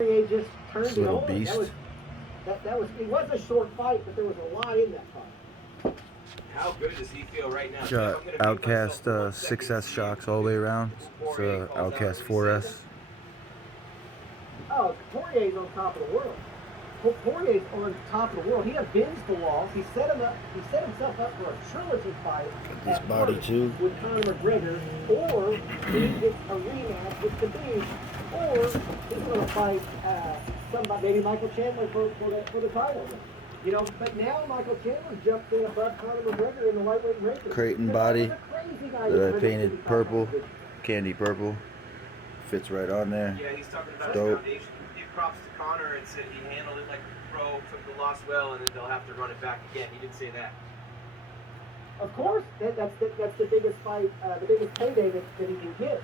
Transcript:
Poirier just turned This it little on. beast. It was a short fight, but there was a lot in that fight. How good does he feel right now? Got Outcast 6S shocks all the way around. It's Outcast 4S. Oh, Poirier's on top of the world. Poirier's on top of the world. He avenged the loss. He set himself up for a trilogy fight This body too. with Conor McGregor, or he gets a rematch with Khabib, or he's going to fight somebody, maybe Michael Chandler for the title. You know, but now Michael Chandler jumped in above Conor McGregor in the lightweight rankings. Creighton body that I painted purple, candy purple. Fits right on there. Yeah, he's talking about Dope. his foundation. He gave props to Connor and said he handled it like a pro, took the loss well, and then they'll have to run it back again. He did say that. Of course, that's the biggest fight, the biggest payday that he can get.